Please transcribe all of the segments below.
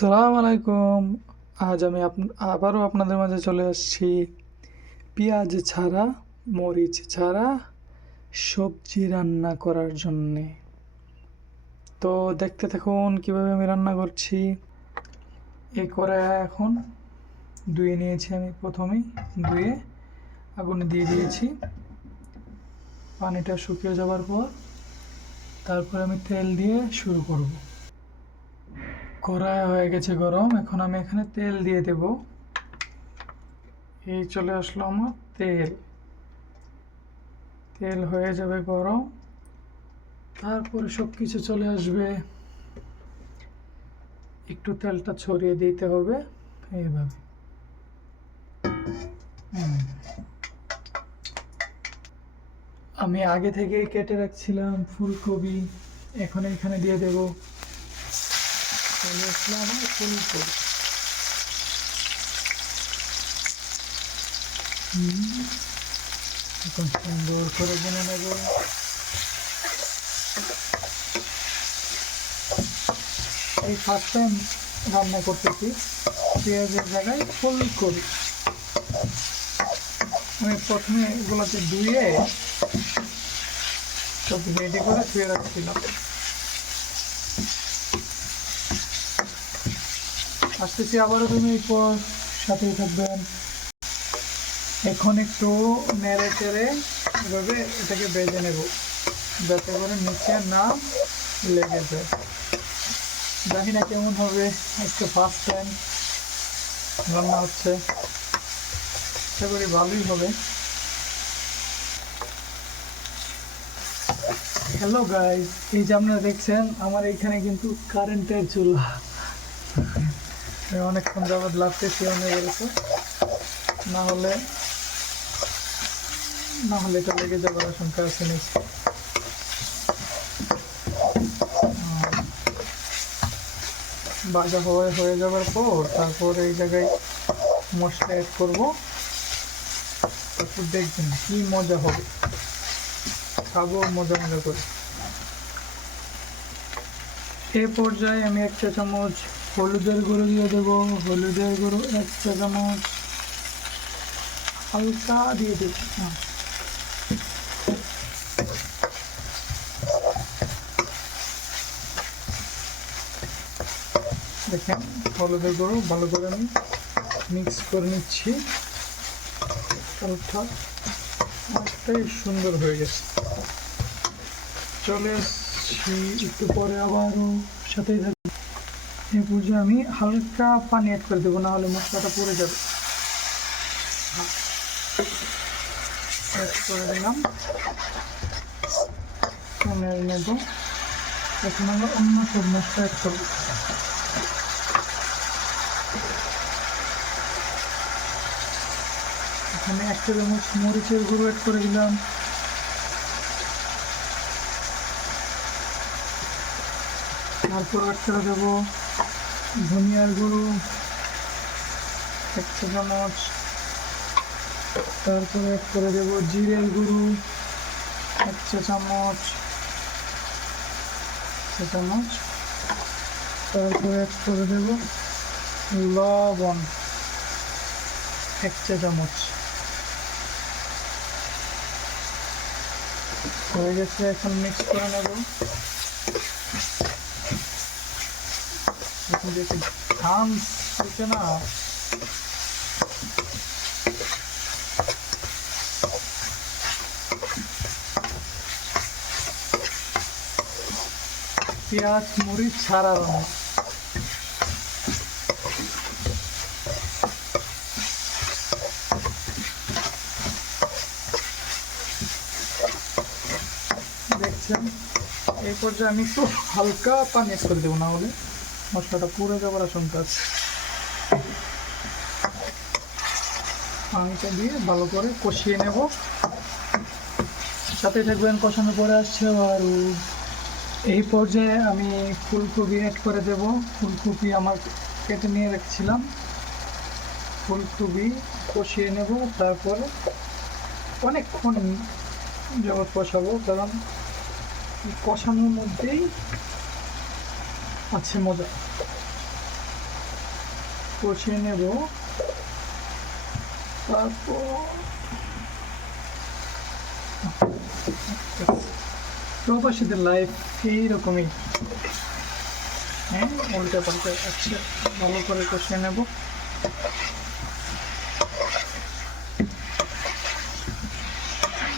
সালাম আলাইকুম। আজ আমি আবারও আপনাদের মাঝে চলে আসছি পেঁয়াজ ছাড়া, মরিচ ছাড়া সবজি রান্না করার জন্যে। তো দেখতে থাকুন কিভাবে আমি রান্না করছি। এই কড়াই এখন ধুয়ে নিয়েছি, আমি প্রথমেই ধুয়ে আগুনে দিয়ে দিয়েছি। পানিটা শুকিয়ে যাওয়ার পর তারপর আমি তেল দিয়ে শুরু করব। কড়াই হয়ে গেছে গরম, এখন আমি এখানে তেল দিয়ে দেব। এই চলে আসলো আমার তেল। তেল হয়ে যাবে গরম, তারপরে সব কিছু চলে আসবে। একটু তেলটা ছড়িয়ে দিতে হবে এইভাবে। আমি আগে থেকে কেটে রাখছিলাম ফুলকপি, এখন এখানে দিয়ে দেব। চলে আসলো আমার ফুলকপি। এখন সুন্দর করে ভেঙে নেব। এই ফার্স্ট টাইম রান্না করতেছি পেঁয়াজের জায়গায় ফুলকপি। আমি প্রথমে এগুলোকে ধুয়ে সব রেডি করে ধুয়ে রাখছিলাম। আসতেছি আবারও, তুমি পর সাথেই থাকবেন। এখন একটু নেড়ে চেড়ে এভাবে এটাকে ভেজে নেব, যাতে করে নিচে না লেগে যায়। জানি না কেমন হবে, আজকে ফার্স্ট টাইম রান্না হচ্ছে, আশা করি ভালোই হবে। হ্যালো গাইস, এই যে আপনারা দেখছেন আমার এইখানে কিন্তু কারেন্টের চুলা। অনেকক্ষণ যাবৎ লাগতেছি অনেক গেছে, না হলে এটা লেগে যাবার আশঙ্কা আছে নিচে। ভাজা হয়ে যাবার পর তারপর এই জায়গায় মশলা অ্যাড করবো। তারপর দেখবেন কি মজা হবে, খাবো মজা করে। এ পর্যায়ে আমি 1 চা চামচ হলুদের গুঁড়ো দিয়ে দেবো। হলুদের গুঁড়ো 1 চা চামচ হালকা দিয়ে দেব। দেখেন হলুদের গুঁড়ো ভালো করে আমি মিক্স করে নিচ্ছি। অর্থাৎ অনেকটাই সুন্দর হয়ে গেছে। চলে আসছি একটু পরে আবারও সাথেই থাকবে। এই পর্যায়ে আমি হালকা পানি অ্যাড করে দেবো, না হলে মশলাটা পড়ে যাবে। অ্যাড করে দিলাম, নেড়ে নেব। এখন আমরা অন্য সব মশলা অ্যাড করবো। এখানে 1 চা চামচ মরিচের গুঁড়ো অ্যাড করে দিলাম। তারপর অ্যাড করে দেবো ধনিয়ার গুঁড়ো 1 চা চামচ। তারপরে অ্যাড করে দেবো জিরের গুঁড়ো 1 চা চামচ। তারপরে অ্যাড করে দেবো লবণ 1 চা চামচ। হয়ে গেছে, এখন মিক্স করে নেব। এখন দেখি ঘাম হচ্ছে না, পেঁয়াজ মরিচ ছাড়া রান্না। দেখছেন, এই পর্যায়ে আমি একটু হালকা পানি অ্যাড করে দেবো, না হলে মশলাটা পুড়ে যাওয়ার আশঙ্কা আছে। পানিটা দিয়ে ভালো করে কষিয়ে নেব। সাথে থাকবেন, কষানোর পরে আসছে আর এই পর্যায়ে আমি ফুলকপি অ্যাড করে দেব। ফুলকপি আমার কেটে নিয়ে রেখেছিলাম, ফুলকপি কষিয়ে নেব। তারপরে অনেকক্ষণ যাবত কষাবো, কারণ কষানোর মধ্যেই আছে মজা। কষিয়ে নেব। তারপর প্রবাসীদের লাইফ এইরকমই, হ্যাঁ, উল্টে পাল্টে। আচ্ছা, ভালো করে কষিয়ে নেব।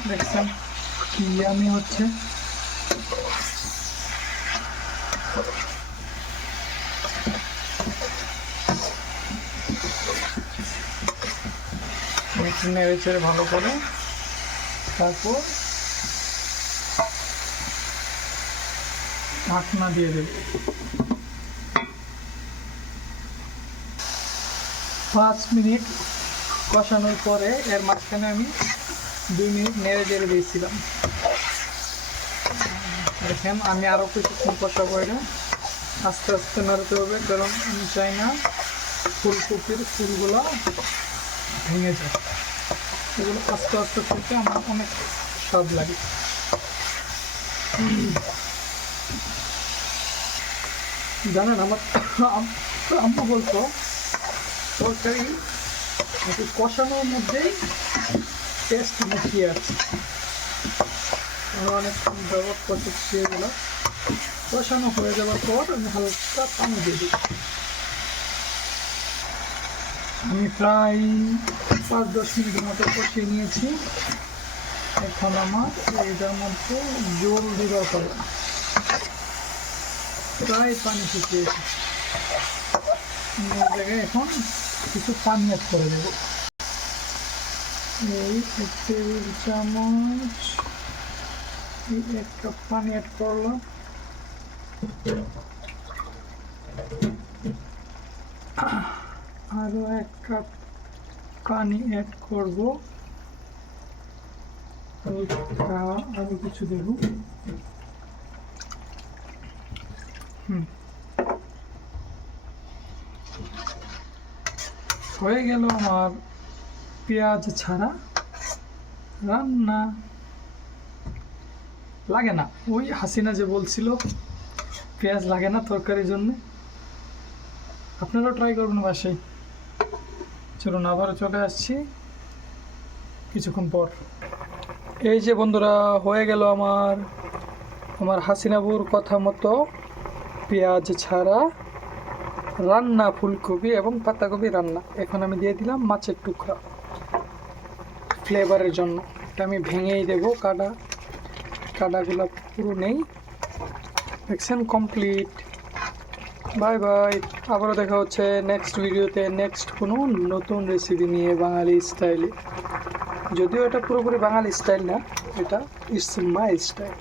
দেখছেন কি আমি হচ্ছে। নেড়ে চেড়ে ভালো করে, তারপর ঢাকনা দিয়ে দেব। 5 মিনিট কষানোর পরে এর মাঝখানে আমি 2 মিনিট নেড়ে চেড়ে দিয়েছিলাম। দেখেন আমি আরও কিছুক্ষণ কষাবো। এটা আস্তে আস্তে নাড়তে হবে, কারণ আমি চাই না ফুলকপির ফুলগুলো ভেঙে যায়। এগুলো আস্তে আস্তে করতে আমার অনেক স্বাদ লাগে। জানেন, আমার আম্মা বলতো তরকারি একটু কষানোর মধ্যেই টেস্ট লুকিয়ে আছে। আমরা অনেক ব্যবহার করতে এগুলো কষানো হয়ে যাওয়ার পর আমি হালকা পানি দিয়ে দিই। আমি প্রায় 5-10 মিনিটের মতো কষিয়ে নিয়েছি। এখন আমার এইটার মধ্যে জল দেওয়ার পালা। প্রায় পানি শুকিয়েছে। এই জায়গায় এখন কিছু পানি অ্যাড করে দেব। এই 1 টেবিল চামচ, 1 কাপ পানি অ্যাড করলাম। আরো 1 কাপ পানি অ্যাড করব। আরো কিছু দেব। হয়ে গেল আমার পেঁয়াজ ছাড়া রান্না। লাগে না, ওই হাসিনা যে বলছিল পেঁয়াজ লাগে না তরকারির জন্য, আপনারাও ট্রাই করুন বাসায়। চলুন আবারও চলে আসছি কিছুক্ষণ পর। এই যে বন্ধুরা, হয়ে গেল আমার হাসিনাবুর কথা মতো পেঁয়াজ ছাড়া রান্না, ফুলকপি এবং পাতাকপি রান্না। এখন আমি দিয়ে দিলাম মাছের টুকরা ফ্লেভারের জন্য। এটা আমি ভেঙেই দেবো, কাটাগুলো পুরো নেই। দেখছেন, কমপ্লিট। বাই বাই, আবারও দেখা হচ্ছে নেক্সট ভিডিওতে, নেক্সট কোনো নতুন রেসিপি নিয়ে বাঙালি স্টাইলে। যদিও এটা পুরোপুরি বাঙালি স্টাইল না, এটা ইটস মাই স্টাইল।